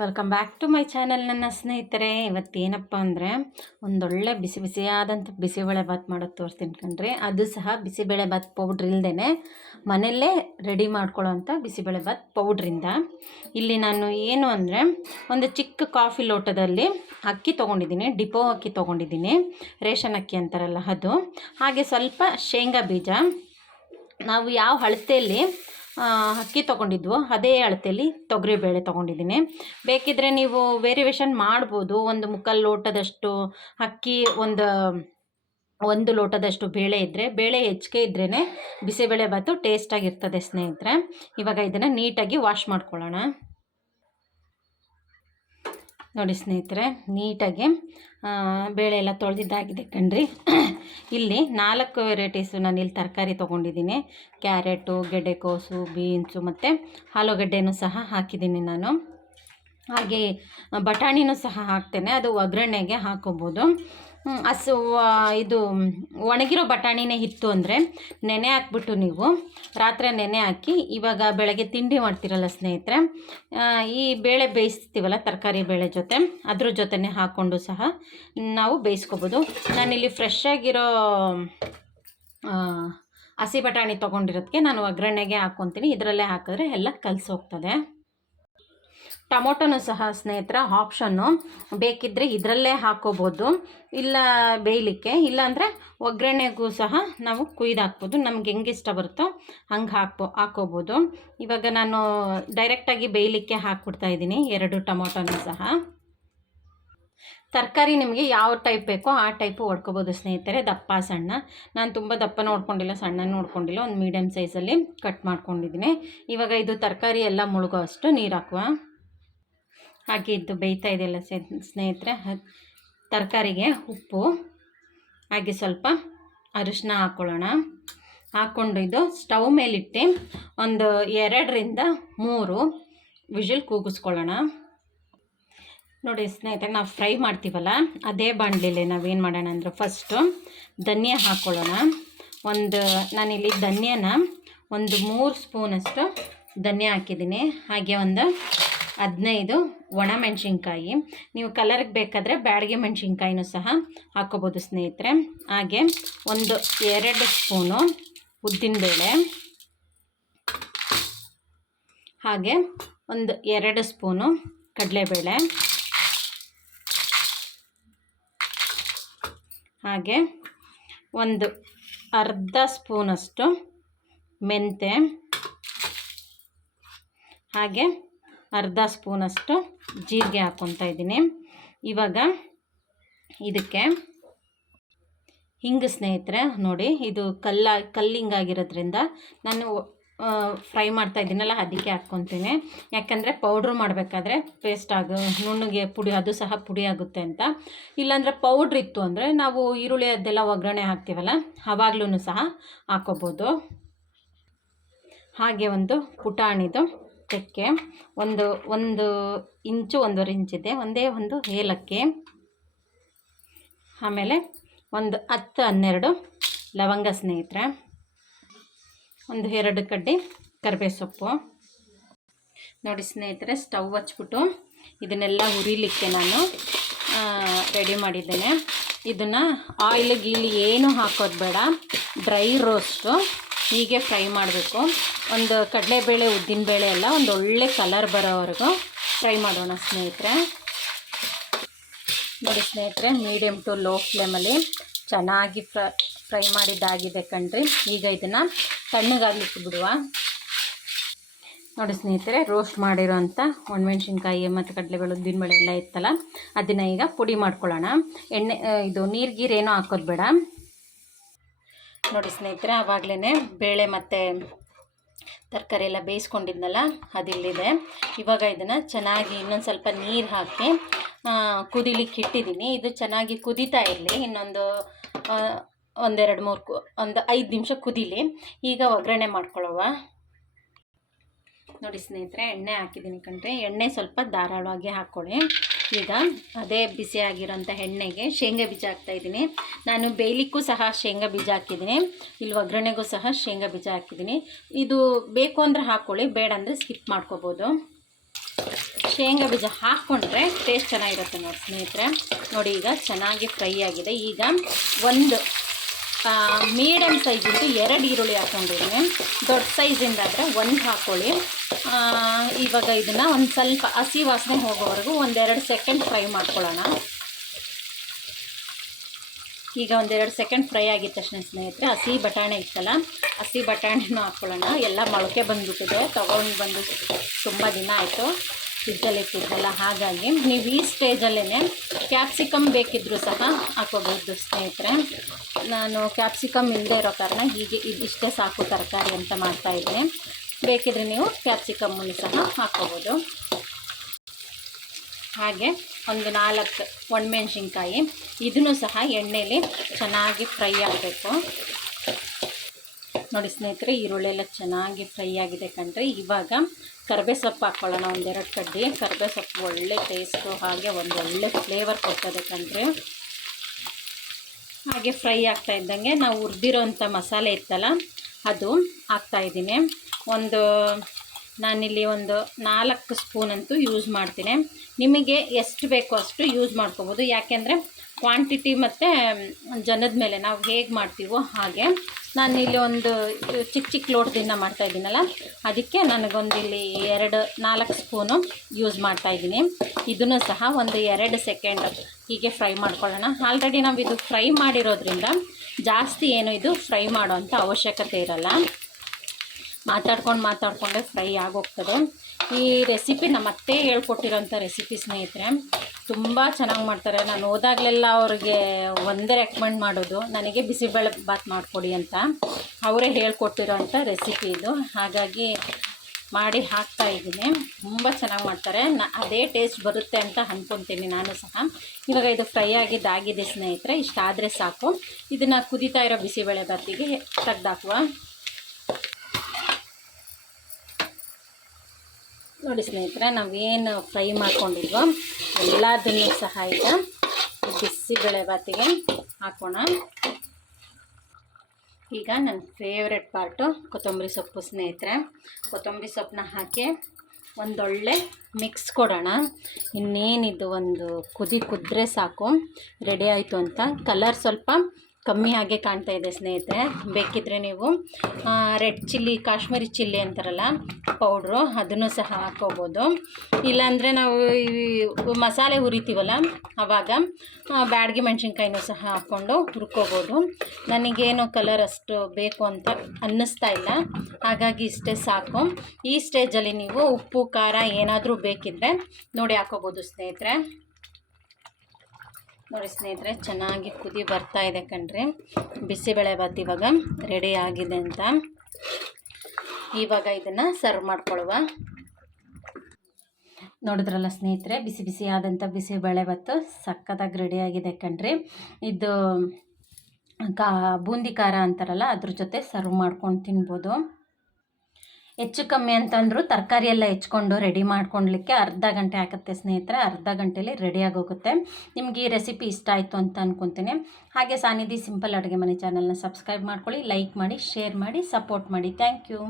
Welcome back to my channel ನನ್ನ ಸ್ನೇಹಿತರೆ. ಇವತ್ತೇನಪ್ಪ ಅಂದರೆ, ಒಂದೊಳ್ಳೆ ಬಿಸಿ ಬಿಸಿಯಾದಂಥ ಬಿಸಿಬೇಳೆ ಭಾತ್ ಮಾಡೋದು ತೋರಿಸ್ತೀನಿ ಕಣ್ರಿ. ಅದು ಸಹ ಬಿಸಿಬೇಳೆ ಭಾತ್ ಪೌಡ್ರ್ ಇಲ್ಲದೇ ಮನೆಯಲ್ಲೇ ರೆಡಿ ಮಾಡ್ಕೊಳ್ಳೋವಂಥ ಬಿಸಿಬೇಳೆ ಭಾತ್ ಪೌಡ್ರಿಂದ ಇಲ್ಲಿ ನಾನು ಏನು ಅಂದರೆ, ಒಂದು ಚಿಕ್ಕ ಕಾಫಿ ಲೋಟದಲ್ಲಿ ಅಕ್ಕಿ ತೊಗೊಂಡಿದ್ದೀನಿ ಡಿಪೋ ಅಕ್ಕಿ ತೊಗೊಂಡಿದ್ದೀನಿ, ರೇಷನ್ ಅಕ್ಕಿ ಅಂತಾರಲ್ಲ ಅದು. ಹಾಗೆ ಸ್ವಲ್ಪ ಶೇಂಗಾ ಬೀಜ. ನಾವು ಯಾವ ಅಳತೆಯಲ್ಲಿ ಅಕ್ಕಿ ತೊಗೊಂಡಿದ್ವು. ಅದೇ ಅಳತೆಯಲ್ಲಿ ತೊಗರಿಬೇಳೆ ತೊಗೊಂಡಿದ್ದೀನಿ. ಬೇಕಿದ್ದರೆ ನೀವು ವೇರಿಯೇಷನ್ ಮಾಡ್ಬೋದು. ಒಂದು ಮುಕ್ಕಾಲು ಲೋಟದಷ್ಟು ಅಕ್ಕಿ, ಒಂದು ಒಂದು ಲೋಟದಷ್ಟು ಬೇಳೆ ಇದ್ದರೆ ಬೇಳೆ ಹೆಚ್ಚಿಗೆ ಇದ್ರೇ ಬಿಸಿಬೇಳೆ ಭಾತು ಟೇಸ್ಟಾಗಿರ್ತದೆ ಸ್ನೇಹಿತರೆ. ಇವಾಗ ಇದನ್ನು ನೀಟಾಗಿ ವಾಶ್ ಮಾಡ್ಕೊಳ್ಳೋಣ. ನೋಡಿ ಸ್ನೇಹಿತರೆ, ನೀಟಾಗಿ ಬೇಳೆ ಎಲ್ಲ ತೊಳೆದಿದ್ದಾಗಿದೆ ಕಣ್ರಿ. ಇಲ್ಲಿ ನಾಲ್ಕು ವೆರೈಟೀಸು ನಾನು ಇಲ್ಲಿ ತರಕಾರಿ ತೊಗೊಂಡಿದ್ದೀನಿ. ಕ್ಯಾರೆಟು ಗೆಡ್ಡೆಕೋಸು ಬೀನ್ಸು ಮತ್ತು ಆಲೂಗಡ್ಡೆನೂ ಸಹ ಹಾಕಿದ್ದೀನಿ ನಾನು. ಹಾಗೆ, ಬಟಾಣಿನೂ ಸಹ ಹಾಕ್ತೇನೆ. ಅದು ಒಗ್ಗರಣೆಗೆ ಹಾಕೋಬೋದು. ಹಸು ಇದು, ಒಣಗಿರೋ ಬಟಾಣಿನೇ ಇತ್ತು ಅಂದರೆ ನೆನೆ ಹಾಕ್ಬಿಟ್ಟು ನೀವು ರಾತ್ರಿ ನೆನೆ ಹಾಕಿ, ಇವಾಗ ಬೆಳಗ್ಗೆ ತಿಂಡಿ ಮಾಡ್ತಿರಲ್ಲ ಸ್ನೇಹಿತರೆ ಈ ಬೇಳೆ ಬೇಯಿಸ್ತೀವಲ್ಲ ತರಕಾರಿ ಬೇಳೆ ಜೊತೆ, ಅದ್ರ ಜೊತೆನೇ ಹಾಕ್ಕೊಂಡು ಸಹ ನಾವು ಬೇಯಿಸ್ಕೋಬೋದು. ನಾನಿಲ್ಲಿ ಫ್ರೆಶ್ ಆಗಿರೋ ಹಸಿ ಬಟಾಣಿ ತೊಗೊಂಡಿರೋದಕ್ಕೆ ನಾನು ಒಗ್ಗರಣೆಗೆ ಹಾಕ್ಕೊತೀನಿ ಇದರಲ್ಲೇ ಹಾಕಿದ್ರೆ ಎಲ್ಲ ಕಲಸಿ ಹೋಗ್ತದೆ. ಟೊಮೊಟೊನೂ ಸಹ ಸ್ನೇಹಿತರ ಆಪ್ಷನ್ನು ಬೇಕಿದ್ದರೆ ಇದರಲ್ಲೇ ಹಾಕೋಬೋದು. ಇಲ್ಲ ಬೇಯಲಿಕ್ಕೆ ಇಲ್ಲಾಂದರೆ ಒಗ್ಗರಣೆಗೂ ಸಹ ನಾವು ಕುಯ್ದು ಹಾಕ್ಬೋದು. ನಮ್ಗೆ ಹೆಂಗೆ ಇಷ್ಟ ಬರುತ್ತೋ ಹಂಗೆ ಹಾಕ್ಬೋ, ಹಾಕೋಬೋದು. ಇವಾಗ ನಾನು ಡೈರೆಕ್ಟಾಗಿ ಬೇಯಲಿಕ್ಕೆ ಹಾಕ್ಬಿಡ್ತಾ ಇದ್ದೀನಿ, ಎರಡು ಟೊಮೊಟೊನೂ ಸಹ. ತರಕಾರಿ ನಿಮಗೆ ಯಾವ ಟೈಪ್ ಬೇಕೋ ಆ ಟೈಪು ಹೊಡ್ಕೋಬೋದು ಸ್ನೇಹಿತರೆ, ದಪ್ಪ ಸಣ್ಣ. ನಾನು ತುಂಬ ದಪ್ಪ ನೋಡ್ಕೊಂಡಿಲ್ಲ ಸಣ್ಣ ನೋಡ್ಕೊಂಡಿಲ್ಲ ಒಂದು ಮೀಡಿಯಮ್ ಸೈಜಲ್ಲಿ ಕಟ್ ಮಾಡ್ಕೊಂಡಿದ್ದೀನಿ. ಇವಾಗ ಇದು ತರಕಾರಿ ಎಲ್ಲ ಮುಳುಗೋ ಅಷ್ಟು ನೀರು ಹಾಕುವ. ಹಾಗೆ ಇದ್ದು ಬೇಯ್ತಾ ಇದೆಯಲ್ಲ ಸ್ನೇಹಿತರೆ ತರಕಾರಿಗೆ ಉಪ್ಪು, ಹಾಗೆ ಸ್ವಲ್ಪ ಅರಿಶಿನ ಹಾಕ್ಕೊಳ್ಳೋಣ ಹಾಕ್ಕೊಂಡು ಇದು ಸ್ಟವ್ ಮೇಲಿಟ್ಟು ಒಂದು ಎರಡರಿಂದ ಮೂರು ವಿಜಿಲ್ ಕೂಗಿಸ್ಕೊಳ್ಳೋಣ. ನೋಡಿ ಸ್ನೇಹಿತರೆ, ನಾವು ಫ್ರೈ ಮಾಡ್ತೀವಲ್ಲ, ಅದೇ ಬಾಣಲಿಲಿ ನಾವೇನು ಮಾಡೋಣ ಅಂದರೆ ಫಸ್ಟು ಧನಿಯಾ ಹಾಕ್ಕೊಳ್ಳೋಣ ಒಂದು, ನಾನಿಲ್ಲಿ ಧನಿಯನ ಒಂದು ಮೂರು ಸ್ಪೂನಷ್ಟು ಧನಿಯಾ ಹಾಕಿದ್ದೀನಿ. ಹಾಗೆ ಒಂದು ಹದಿನೈದು ಒಣ ಮೆಣಸಿನ್ಕಾಯಿ. ನೀವು ಕಲರ್ಗೆ ಬೇಕಾದರೆ ಬ್ಯಾಡಿಗೆ ಮೆಣಸಿನ್ಕಾಯಿನೂ ಸಹ ಹಾಕೋಬೋದು ಸ್ನೇಹಿತರೆ. ಹಾಗೆ ಒಂದು ಎರಡು ಸ್ಪೂನು ಉದ್ದಿನಬೇಳೆ. ಹಾಗೆ ಒಂದು ಎರಡು ಸ್ಪೂನು ಕಡಲೆಬೇಳೆ. ಹಾಗೆ ಒಂದು ಅರ್ಧ ಸ್ಪೂನಷ್ಟು ಮೆಂತೆ ಹಾಗೆ ಅರ್ಧ ಸ್ಪೂನಷ್ಟು ಜೀರಿಗೆ ಹಾಕ್ಕೊತಾ ಇದ್ದೀನಿ. ಇವಾಗ ಇದಕ್ಕೆ ಹಿಂಗೆ ಸ್ನೇಹಿತರೆ, ನೋಡಿ, ಇದು ಕಲ್ಲ ಕಲ್ಲಿಂಗಾಗಿರೋದ್ರಿಂದ ನಾನು ಫ್ರೈ ಮಾಡ್ತಾ ಇದ್ದೀನಲ್ಲ, ಅದಕ್ಕೆ ಹಾಕ್ಕೊತೀನಿ ಯಾಕಂದರೆ ಪೌಡ್ರ್ ಮಾಡಬೇಕಾದ್ರೆ ಪೇಸ್ಟ್ ಆಗ, ನುಣ್ಣಗೆ ಪುಡಿ, ಅದು ಸಹ ಪುಡಿ ಆಗುತ್ತೆ ಅಂತ. ಇಲ್ಲಾಂದರೆ ಪೌಡ್ರ್ ಇತ್ತು ಅಂದರೆ ನಾವು ಈರುಳ್ಳಿ ಅದೆಲ್ಲ ಒಗ್ಗರಣೆ ಹಾಕ್ತೀವಲ್ಲ ಆವಾಗ್ಲೂ ಸಹ ಹಾಕೋಬೋದು. ಹಾಗೆ ಒಂದು ಪುಟಾಣಿದು ಚಕ್ಕೆ ಒಂದು ಒಂದು ಇಂಚು, ಒಂದೂವರೆ ಇಂಚಿದೆ ಒಂದೇ ಒಂದು ಏಲಕ್ಕಿ, ಆಮೇಲೆ ಒಂದು ಹತ್ತು, ಹನ್ನೆರಡು ಲವಂಗ ಸ್ನೇಹಿತರೆ, ಒಂದು ಎರಡು ಕಡ್ಡಿ ಕರಿಬೇ ಸೊಪ್ಪು. ನೋಡಿ ಸ್ನೇಹಿತರೆ, ಸ್ಟವ್ ಹಚ್ಬಿಟ್ಟು ಇದನ್ನೆಲ್ಲ ಹುರಿಲಿಕ್ಕೆ ನಾನು ರೆಡಿ ಮಾಡಿದ್ದೇನೆ. ಇದನ್ನು ಆಯಿಲ್ ಗೀಲಿ ಏನು ಹಾಕೋದು ಬೇಡ. ಡ್ರೈ ರೋಸ್ಟು ಹೀಗೆ ಫ್ರೈ ಮಾಡಬೇಕು. ಒಂದು ಕಡಲೆಬೇಳೆ, ಉದ್ದಿನಬೇಳೆ ಎಲ್ಲ ಒಂದು ಒಳ್ಳೆ ಕಲರ್ ಬರೋವರೆಗೂ ಫ್ರೈ ಮಾಡೋಣ ಸ್ನೇಹಿತರೆ. ನೋಡಿ ಸ್ನೇಹಿತರೆ ಮೀಡಿಯಮ್ ಟು ಲೋ ಫ್ಲೇಮಲ್ಲಿ ಚೆನ್ನಾಗಿ ಫ್ರ ಫ್ರೈ ಮಾಡಿದ್ದಾಗಿದೆ ಕಣ್ರಿ. ಈಗ ಇದನ್ನು ತಣ್ಣಗಾಗಲಿಕ್ಕೆ ಬಿಡುವ. ನೋಡಿ ಸ್ನೇಹಿತರೆ ರೋಸ್ಟ್ ಮಾಡಿರೋಂಥ ಒಣಮೆಣ್ಸಿನ್ಕಾಯಿ ಮತ್ತು ಕಡಲೆಬೇಳೆ, ಉದ್ದಿನಬೇಳೆ ಎಲ್ಲ ಇತ್ತಲ್ಲ, ಅದನ್ನು ಈಗ ಪುಡಿ ಮಾಡ್ಕೊಳ್ಳೋಣ. ಎಣ್ಣೆ ಇದು ನೀರು ಗೀರು ಏನೂ ಹಾಕೋದು ಬೇಡ. ನೋಡಿ ಸ್ನೇಹಿತರೆ ಆವಾಗಲೇ ಬೇಳೆ ಮತ್ತು ತರಕಾರಿ ಎಲ್ಲ ಬೇಯಿಸ್ಕೊಂಡಿದ್ನಲ್ಲ, ಅದಿಲ್ಲಿದೆ. ಇವಾಗ ಇದನ್ನು ಚೆನ್ನಾಗಿ ಇನ್ನೊಂದು ಸ್ವಲ್ಪ ನೀರು ಹಾಕಿ ಕುದಿಲಿಕ್ಕೆ ಇಟ್ಟಿದ್ದೀನಿ. ಇದು ಚೆನ್ನಾಗಿ ಕುದೀತಾ ಇರಲಿ. ಇನ್ನೊಂದು ಒಂದೆರಡು ಮೂರು ಒಂದು ಐದು ನಿಮಿಷ ಕುದೀಲಿ. ಈಗ ಒಗ್ಗರಣೆ ಮಾಡ್ಕೊಳ್ಳುವ. ನೋಡಿ ಸ್ನೇಹಿತರೆ, ಎಣ್ಣೆ ಹಾಕಿದ್ದೀನಿ ಕಣ್ರಿ. ಎಣ್ಣೆ ಸ್ವಲ್ಪ ಧಾರಾಳವಾಗಿ ಹಾಕ್ಕೊಳ್ಳಿ. ಈಗ ಅದೇ ಬಿಸಿ ಆಗಿರೋಂಥ ಎಣ್ಣೆಗೆ ಶೇಂಗಾ ಬೀಜ ಹಾಕ್ತಾಯಿದ್ದೀನಿ ನಾನು ಬೇಯಲಿಕ್ಕೂ ಸಹ ಶೇಂಗಾ ಬೀಜ ಹಾಕಿದ್ದೀನಿ. ಇಲ್ಲಿ ಒಗ್ಗರಣೆಗೂ ಸಹ ಶೇಂಗಾ ಬೀಜ ಹಾಕಿದ್ದೀನಿ. ಇದು ಬೇಕು ಅಂದರೆ ಹಾಕ್ಕೊಳ್ಳಿ ಬೇಡ ಅಂದರೆ ಸ್ಕಿಪ್ ಮಾಡ್ಕೋಬೋದು. ಶೇಂಗಾ ಬೀಜ ಹಾಕ್ಕೊಂಡ್ರೆ ಟೇಸ್ಟ್ ಚೆನ್ನಾಗಿರುತ್ತೆ ನೋಡಿ ಸ್ನೇಹಿತರೆ. ನೋಡಿ ಈಗ ಚೆನ್ನಾಗಿ ಫ್ರೈ ಆಗಿದೆ. ಈಗ ಒಂದು ಮೀಡಿಯಮ್ ಸೈಜಿಂದು ಎರಡು ಈರುಳ್ಳಿ ಹಾಕ್ಕೊಂಡಿದ್ದೀನಿ ದೊಡ್ಡ ಸೈಜಿಂದಾದರೆ ಒಂದು ಹಾಕ್ಕೊಳ್ಳಿ ಇವಾಗ ಇದನ್ನು ಒಂದು ಸ್ವಲ್ಪ ಹಸಿ ವಾಸನೆ ಹೋಗೋವರೆಗೂ ಒಂದೆರಡು ಸೆಕೆಂಡ್ ಫ್ರೈ ಮಾಡ್ಕೊಳ್ಳೋಣ. ಈಗ ಒಂದೆರಡು ಸೆಕೆಂಡ್ ಫ್ರೈ ಆಗಿದ ತಕ್ಷಣ ಸ್ನೇಹಿತರೆ, ಹಸಿ ಬಟಾಣೆ ಇತ್ತಲ್ಲ, ಹಸಿ ಬಟಾಣಿನೂ ಹಾಕ್ಕೊಳ್ಳೋಣ ಎಲ್ಲ ಮೊಳಕೆ ಬಂದುಬಿಟ್ಟಿದೆ. ತೊಗೊಂಡು ಬಂದು ತುಂಬ ದಿನ ಆಯಿತು. ಫ್ರಿಜ್ಜಲ್ಲಿ ಇಟ್ಟಿದ್ದಲ್ಲ ಹಾಗಾಗಿ ನೀವು ಈ ಸ್ಟೇಜಲ್ಲೇ ಕ್ಯಾಪ್ಸಿಕಮ್ ಬೇಕಿದ್ದರೂ ಸಹ ಹಾಕೋಬಹುದು ಸ್ನೇಹಿತರೆ. ನಾನು ಕ್ಯಾಪ್ಸಿಕಮ್ ಇಲ್ಲದೆ ಇರೋ ಕಾರಣ ಹೀಗೆ ಇದಿಷ್ಟೇ ಸಾಕು ತರಕಾರಿ ಅಂತ ಮಾಡ್ತಾಯಿದ್ದೆ ಬೇಕಿದ್ರೆ ನೀವು ಕ್ಯಾಪ್ಸಿಕಮ್ಮನ್ನು ಸಹ ಹಾಕೋಬೋದು ಹಾಗೆ ಒಂದು ನಾಲ್ಕು ಒಣಮೆಣ್ಸಿನ್ಕಾಯಿ, ಇದನ್ನು ಸಹ ಎಣ್ಣೆಯಲ್ಲಿ ಚೆನ್ನಾಗಿ ಫ್ರೈ ಆಗಬೇಕು. ನೋಡಿ ಸ್ನೇಹಿತರೆ ಈರುಳ್ಳಿ ಎಲ್ಲ ಚೆನ್ನಾಗಿ ಫ್ರೈ ಆಗಿದೆ ಕಣ್ರಿ. ಇವಾಗ ಕರ್ಬೇ ಸೊಪ್ಪು ಹಾಕ್ಕೊಳ್ಳೋಣ, ಒಂದೆರಡು ಕಡ್ಡಿ. ಕರ್ಬೇ ಸೊಪ್ಪು ಒಳ್ಳೆ ಟೇಸ್ಟು ಹಾಗೆ ಒಂದು ಒಳ್ಳೆ ಫ್ಲೇವರ್ ಕೊಡ್ತದೆ ಕಣ್ರಿ. ಹಾಗೆ ಫ್ರೈ ಆಗ್ತಾ ಇದ್ದಂಗೆ ನಾವು ಹುರಿದಿರೋಂಥ ಮಸಾಲೆ ಇತ್ತಲ್ಲ, ಅದು ಹಾಕ್ತಾಯಿದ್ದೀನಿ ಒಂದು ನಾನಿಲ್ಲಿ ಒಂದು ನಾಲ್ಕು ಸ್ಪೂನ್ ಅಂತೂ ಯೂಸ್ ಮಾಡ್ತೀನಿ. ನಿಮಗೆ ಎಷ್ಟು ಬೇಕೋ ಅಷ್ಟು ಯೂಸ್ ಮಾಡ್ಕೋಬೋದು. ಯಾಕೆಂದರೆ ಕ್ವಾಂಟಿಟಿ ಮತ್ತು ಜನದ ಮೇಲೆ ನಾವು ಹೇಗೆ ಮಾಡ್ತೀವೋ ಹಾಗೆ. ನಾನಿಲ್ಲಿ ಒಂದು ಚಿಕ್ಕ ಚಿಕ್ಕ ಲೋಟದಿಂದ ಮಾಡ್ತಾಯಿದ್ದೀನಲ್ಲ ಅದಕ್ಕೆ ನನಗೊಂದು ಇಲ್ಲಿ ಎರಡು, ನಾಲ್ಕು ಸ್ಪೂನು ಯೂಸ್ ಮಾಡ್ತಾಯಿದ್ದೀನಿ ಇದನ್ನು ಸಹ ಒಂದು ಎರಡು ಸೆಕೆಂಡ್ ಹೀಗೆ ಫ್ರೈ ಮಾಡ್ಕೊಳ್ಳೋಣ. ಆಲ್ರೆಡಿ ನಾವು ಇದು ಫ್ರೈ ಮಾಡಿರೋದ್ರಿಂದ ಜಾಸ್ತಿ ಏನು ಇದು ಫ್ರೈ ಮಾಡೋವಂಥ ಅವಶ್ಯಕತೆ ಇರಲ್ಲ. ಮಾತಾಡ್ಕೊಂಡು ಮಾತಾಡ್ಕೊಂಡೆ ಫ್ರೈ ಆಗೋಗ್ತದೆ. ಈ ರೆಸಿಪಿ ನಮ್ಮ ಅತ್ತೆ ಹೇಳ್ಕೊಟ್ಟಿರೋಂಥ ರೆಸಿಪಿ ಸ್ನೇಹಿತರೆ, ತುಂಬ ಚೆನ್ನಾಗಿ ಮಾಡ್ತಾರೆ. ನಾನು ಹೋದಾಗಲೆಲ್ಲ ಅವ್ರಿಗೆ ಒಂದೇ ರೆಕಮೆಂಡ್ ಮಾಡೋದು, ನನಗೆ ಬಿಸಿಬೇಳೆ ಬಾತ್ ಮಾಡಿಕೊಡಿ ಅಂತ. ಅವರೇ ಹೇಳ್ಕೊಟ್ಟಿರೋಂಥ ರೆಸಿಪಿ ಇದು. ಹಾಗಾಗಿ ಮಾಡಿ ಹಾಕ್ತಾ ಇದ್ದೀನಿ. ತುಂಬ ಚೆನ್ನಾಗಿ ಮಾಡ್ತಾರೆ. ನ ಅದೇ ಟೇಸ್ಟ್ ಬರುತ್ತೆ ಅಂತ ಅಂದ್ಕೊತೀನಿ ನಾನು ಸಹ. ಇವಾಗ ಇದು ಫ್ರೈ ಆಗಿದ್ದಾಗಿದೆ ಸ್ನೇಹಿತರೆ, ಇಷ್ಟಾದರೆ ಸಾಕು. ಇದನ್ನು ಕುದಿತಾ ಇರೋ ಬಿಸಿಬೇಳೆ ಬಾತಿಗೆ ತೆಗ್ದಾಕುವ. ನೋಡಿ ಸ್ನೇಹಿತರೆ ನಾವೇನು ಫ್ರೈ ಮಾಡ್ಕೊಂಡಿದ್ವೋ ಎಲ್ಲದನ್ನು ಸಹ ಈಗ ಬಿಸಿಬೇಳೆ ಬಾತಿಗೆ ಹಾಕೋಣ. ಈಗ ನನ್ನ ಫೇವ್ರೆಟ್ ಪಾರ್ಟು ಕೊತ್ತಂಬರಿ ಸೊಪ್ಪು ಸ್ನೇಹಿತರೆ. ಕೊತ್ತಂಬರಿ ಸೊಪ್ಪನ್ನ ಹಾಕಿ ಒಂದೊಳ್ಳೆ ಮಿಕ್ಸ್ ಕೊಡೋಣ. ಇನ್ನೇನಿದು ಒಂದು ಕುದಿ ಕುದ್ರೆ ಸಾಕು. ರೆಡಿ ಆಯಿತು ಅಂತ. ಕಲರ್ ಸ್ವಲ್ಪ ಕಮ್ಮಿ ಹಾಗೆ ಕಾಣ್ತಾ ಇದೆ, ಸ್ನೇಹಿತರೆ. ಬೇಕಿದ್ದರೆ ನೀವು ರೆಡ್ ಚಿಲ್ಲಿ, ಕಾಶ್ಮೀರಿ ಚಿಲ್ಲಿ ಅಂತಾರಲ್ಲ, ಪೌಡ್ರು, ಅದನ್ನು ಸಹ ಹಾಕ್ಕೋಬೋದು. ಇಲ್ಲಾಂದರೆ ನಾವು ಈ ಮಸಾಲೆ ಹುರಿತೀವಲ್ಲ ಆವಾಗ ಬ್ಯಾಡಗಿ ಮೆಣಸಿನ್ಕಾಯಿನೂ ಸಹ ಹಾಕ್ಕೊಂಡು ಹುರ್ಕೋಬೋದು. ನನಗೇನು ಕಲರ್ ಅಷ್ಟು ಬೇಕು ಅಂತ ಅನ್ನಿಸ್ತಾ ಇಲ್ಲ. ಹಾಗಾಗಿ ಇಷ್ಟೇ ಸಾಕು. ಈ ಸ್ಟೇಜಲ್ಲಿ ನೀವು ಉಪ್ಪು, ಖಾರ ಏನಾದರೂ ಬೇಕಿದ್ದರೆ ನೋಡಿ ಹಾಕೋಬೋದು ಸ್ನೇಹಿತರೆ. ನೋಡಿ ಸ್ನೇಹಿತರೆ, ಚೆನ್ನಾಗಿ ಕುದಿ ಬರ್ತಾ ಇದೆ ಕಣ್ರಿ. ಬಿಸಿಬೇಳೆ ಬಾತ್ ಇವಾಗ ರೆಡಿ ಆಗಿದೆ ಅಂತ. ಇವಾಗ ಇದನ್ನು ಸರ್ವ್ ಮಾಡ್ಕೊಳ್ಳುವ. ನೋಡಿದ್ರಲ್ಲ ಸ್ನೇಹಿತರೆ, ಬಿಸಿ ಬಿಸಿ ಆದಂಥ ಬಿಸಿಬೇಳೆ ಬಾತು ಸಕ್ಕತ್ತಾಗಿ ರೆಡಿಯಾಗಿದೆ ಕಣ್ರಿ. ಇದು ಕಾ ಬೂಂದಿ ಖಾರ ಅಂತಾರಲ್ಲ, ಅದ್ರ ಜೊತೆ ಸರ್ವ್ ಮಾಡ್ಕೊಂಡು ತಿನ್ಬೋದು. ಹೆಚ್ಚು ಕಮ್ಮಿ ಅಂತಂದರೂ ತರಕಾರಿ ಎಲ್ಲ ಹೆಚ್ಕೊಂಡು ರೆಡಿ ಮಾಡ್ಕೊಳ್ಲಿಕ್ಕೆ ಅರ್ಧ ಗಂಟೆ ಆಗುತ್ತೆ ಸ್ನೇಹಿತರೆ, ಅರ್ಧ ಗಂಟೆಲಿ ರೆಡಿಯಾಗೋಗುತ್ತೆ ನಿಮ್ಗೆ ಈ ರೆಸಿಪಿ ಇಷ್ಟ ಆಯಿತು ಅಂತ ಅಂದ್ಕೊತೀನಿ ಹಾಗೆ ಸಾನಿಧಿ ಸಿಂಪಲ್ ಅಡುಗೆ ಮನೆ ಚಾನಲ್ನ ಸಬ್ಸ್ಕ್ರೈಬ್ ಮಾಡ್ಕೊಳ್ಳಿ ಲೈಕ್ ಮಾಡಿ ಶೇರ್ ಮಾಡಿ ಸಪೋರ್ಟ್ ಮಾಡಿ. Thank you